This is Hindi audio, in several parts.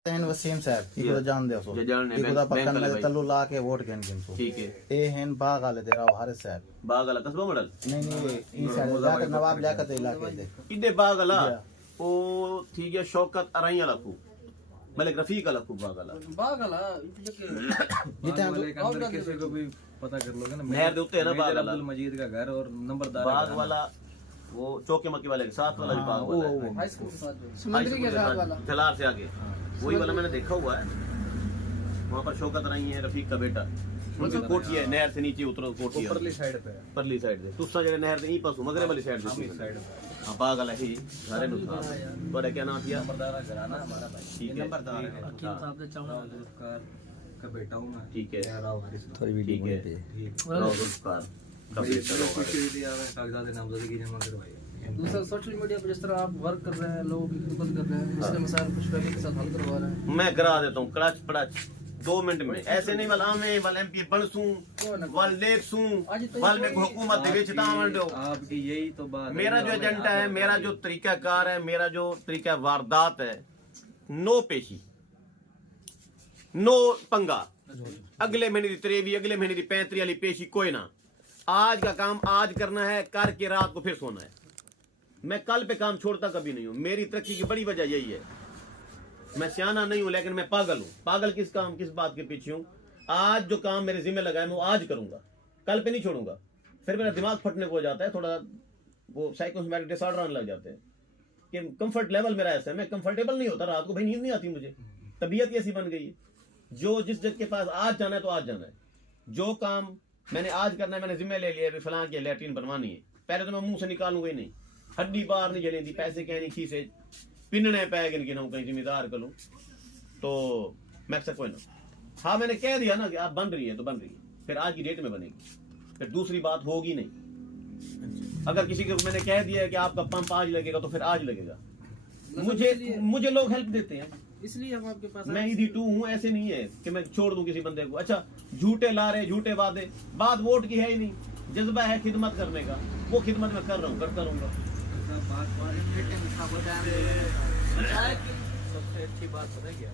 हैं वसीम साहब इको तो जान दे सो इको दा पक्का ने तल्लू ला के वोट केन किन सो ठीक है ए हैं बाग वाले तेरा हारिस साहब बाग वाला कस्बा मॉडल नहीं ई साइड जाकर नवाब लियाकत इलाके दे इदे बाग वाला ओ ठीक है शौकत अरई वाला को मलिक रफीक वाला को बाग वाला जितना किसी को भी पता कर लोगे ना नहर दे उत्ते है ना बाग वाला अब्दुल मजीद का घर और नंबरदार बाग वाला वो चौके मक्की वाले के साथ वाला भी बाग वाला है हाई स्कूल के साथ समुद्री के साथ वाला जलार से आगे वही वाला मैंने देखा हुआ है वहाँ पर शौकत रही है रफीक का बेटा उनकी कोठी है नहर से नीचे उतरो कोठी है परली साइड पे है परली साइड से तुसा जरे नहर से नहीं पासू मगरे वाली साइड से साइड पे हां बाग वाला ही सारे नुकसान बड़ा क्या नाम किया नंबरदार घराना हमारा भाई ठीक है नंबरदार है अकील साहब ने चावल जुल्फकार का बेटा हूं मैं ठीक है राव हारिस थोड़ी ठीक वीडियो है ठीक नौजुल्फकार का बेटा चलो कुछ भी दिया है कागजात नामजदगी की जमा करवाई दूसरा सोशल मीडिया पर जिस तरह आप वर्क कर रहे हैं लोगों की खिदमत कर रहे हैं इसके मसाइल कुछ फैमिली के साथ हल करवा रहे हैं मैं करा देता हूँ कड़ाच पड़ाच 2 मिनट में ऐसे नहीं वाला मैं वाल एमपी बनसूं वाल लेक्सूं वाल में हुकूमत दे विच तावंडो आपकी यही तो बात मेरा जो एजेंडा है मेरा जो तरीकाकार है मेरा जो तरीका वारदात है नो पेशी नो पंगा अगले महीने की 23 अगले महीने की 35 वाली पेशी कोई ना आज का काम आज करना है करके रात को फिर सोना है मैं कल पे काम छोड़ता कभी नहीं हूं मेरी तरक्की की बड़ी वजह यही है मैं सियाना नहीं हूं लेकिन मैं पागल हूं पागल किस काम किस बात के पीछे हूं आज जो काम मेरे जिम्मे लगाए मैं वो आज करूंगा कल पे नहीं छोड़ूंगा फिर मेरा दिमाग फटने को हो जाता है थोड़ा वो साइकोसोमैटिक डिसऑर्डर आने लग जाते हैं कि कंफर्ट लेवल मेरा ऐसा है मैं कंफर्टेबल नहीं होता रात को भाई नींद नहीं आती मुझे तबीयत ऐसी बन गई है जो जिस जग के पास आज जाना है तो आज जाना है जो काम मैंने आज करना है मैंने जिम्मे ले लिया फलां की लैट्रिन बनवानी है पहले तो मैं मुंह से निकालूंगा ही नहीं हड्डी बाहर नहीं जलेंदी पैसे कहनी खी से पिनने पैग इनकी ना कहीं जिम्मेदार करूं तो मैं कोई ना हाँ मैंने कह दिया ना कि आप बन रही है तो बन रही है फिर आज की डेट में बनेगी फिर दूसरी बात होगी नहीं अगर किसी को मैंने कह दिया है कि आपका पंप आज लगेगा तो फिर आज लगेगा मुझे लोग हेल्प देते हैं इसलिए हम आपके पास मैं ईदी टू हूँ ऐसे नहीं है कि मैं छोड़ दूं किसी बंदे को अच्छा झूठे लारे झूठे वादे बात वोट की है ही नहीं जज्बा है खिदमत करने का वो खिदमत मैं कर रहा हूँ करता रहूंगा सबसे अच्छी बात पता है क्या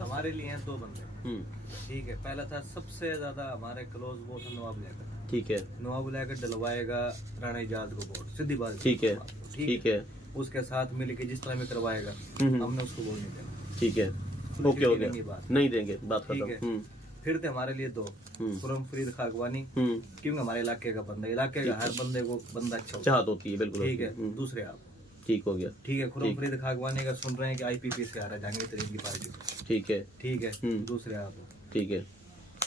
हमारे लिए हैं 2 बंदे ठीक है पहला था सबसे ज्यादा हमारे क्लोज वो था नवाब लेकर ठीक है नवाब लेकर डलवाएगा राणा इजाद को वोट सीधी बात ठीक है ठीक है उसके साथ मिलके जिस तरह में करवाएगा हमने उसको वोट नहीं देना ठीक है ओके हो गया नहीं देंगे बात खत्म फिर थे हमारे लिए 2 खुरम फरीद खागवानी क्योंकि हमारे इलाके का बंदा इलाके का हर बंदे को बंदा अच्छा चाहत होती है बिल्कुल ठीक है दूसरे आप ठीक हो गया ठीक है खुरम फरीद खागवानी का सुन रहे हैं कि आईपीपी से आ रहा है जहांगीर तरीन की पार्टी ठीक है दूसरे आप ठीक है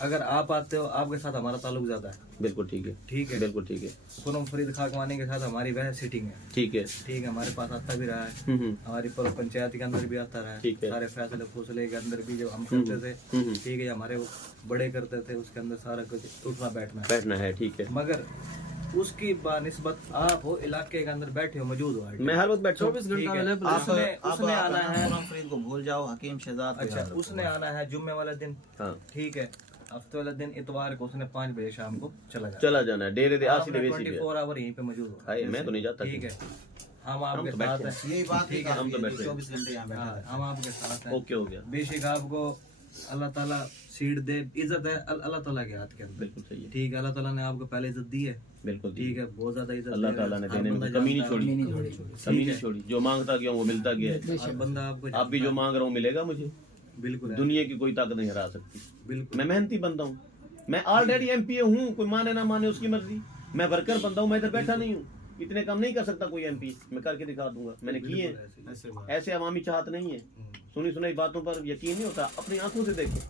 अगर आप आते हो आपके साथ हमारा ताल्लुक ज्यादा है बिल्कुल ठीक है बिल्कुल ठीक है खुरम फरीद खागवानी के साथ हमारी वह सीटिंग है ठीक है हमारे पास आता भी रहा है हमारी पंचायत के अंदर भी आता रहा है सारे फैसले फूसले के अंदर भी जब हम करते थे ठीक है हमारे वो बड़े करते थे उसके अंदर सारा कुछ उठना बैठना है ठीक है मगर उसकी बानिस्बत आप हो इलाके के अंदर बैठे हो मौजूद हो मैं हर वक्त बैठा 24 घंटा अवेलेबल उसने आना है फरीद को भूल जाओ हकीम शहजाद अच्छा उसने आना है जुम्मे वाला दिन ठीक है हफ्ते वाला दिन इतवार को उसने 5 बजे शाम को चला जाना है डेरे दे आसी दे 24 आवर यहीं पे मौजूद हो मैं तो नहीं जाता ठीक है हम आपके साथ हैं यही बात है हम तो बैठे 24 घंटे यहाँ बैठे हम आपके साथ हैं ओके हो गया बेशक आपको अल्लाह ताला सीट दे इज्जत है अल्लाह ताला के हाथ के अंदर बिल्कुल सही है ठीक है अल्लाह ताला ने आपको पहले इज्जत दी है बिल्कुल ठीक है बहुत ज्यादा इज्जत अल्लाह ताला ने देने में कमी नहीं छोड़ी जो मांगता गया वो मिलता गया है बंदा आपको आप भी जो मांग रहा हूँ मिलेगा मुझे बिल्कुल दुनिया की कोई ताकत नहीं हरा सकती बिल्कुल मैं मेहनती बंदा हूँ मैं ऑलरेडी एमपी हूँ कोई माने ना माने उसकी मर्जी मैं वर्कर बंदा हूँ मैं इधर बैठा नहीं हूँ इतने काम नहीं कर सकता कोई एमपी मैं करके दिखा दूंगा मैंने किए ऐसे अवामी चाहत नहीं है सुनी सुनाई बातों पर यकीन नहीं होता अपनी आंखों से देखो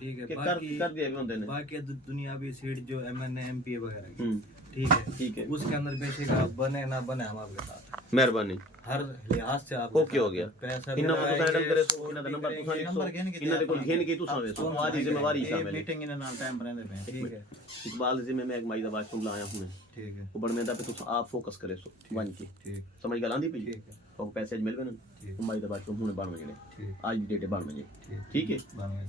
ठीक है कर दिया बंदे ने बाकी दुनिया भी सीट जो एमएनए एमपी वगैरह ठीक है उसके अंदर बेशक आप बने ना बने हम आपके साथ मेहरबानी हर लिहाज से आप ओके हो गया पैसा इन्ना को हैंडल करे सो इन्ना दा नंबर तुसा लिखो इन्ना दे कोल घेन की तुसा वे सो आधी जिम्मेवारी शामिल है मीटिंग इन नाल टाइम रहने पे ठीक है इकबाल जिम्मे मैं एक माई दा बात सुन लाया हूं ठीक है वो बड़ मेदा पे तुसा आप फोकस करे सो वन की ठीक समझ गल आंदी पई ठीक है तो पैसे मिल गए ना माई दा बात सुन हुने 12 बजे आज की डेट है 12 बजे ठीक है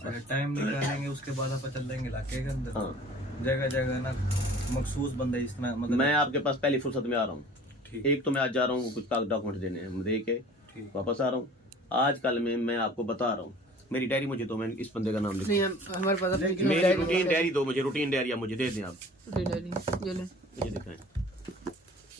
अगर टाइम निकालेंगे उसके बाद आप चल देंगे इलाके के अंदर जगह जगह ना मखसूस बंदे इस तरह मतलब मैं आपके पास पहली फुर्सत में आ रहा हूँ एक तो मैं आज जा रहा हूँ कुछ डॉक्यूमेंट देने हैं दे के वापस आ रहा हूँ आजकल में मैं आपको बता रहा हूँ, मेरी डायरी मुझे दो, मैं इस बंदे का नाम लिख, नहीं हमारे पास अपनी मेरी रूटीन डायरी दो मुझे, रूटीन डायरी आप मुझे दे दें आप, डायरी ये ले मुझे दिखाएं।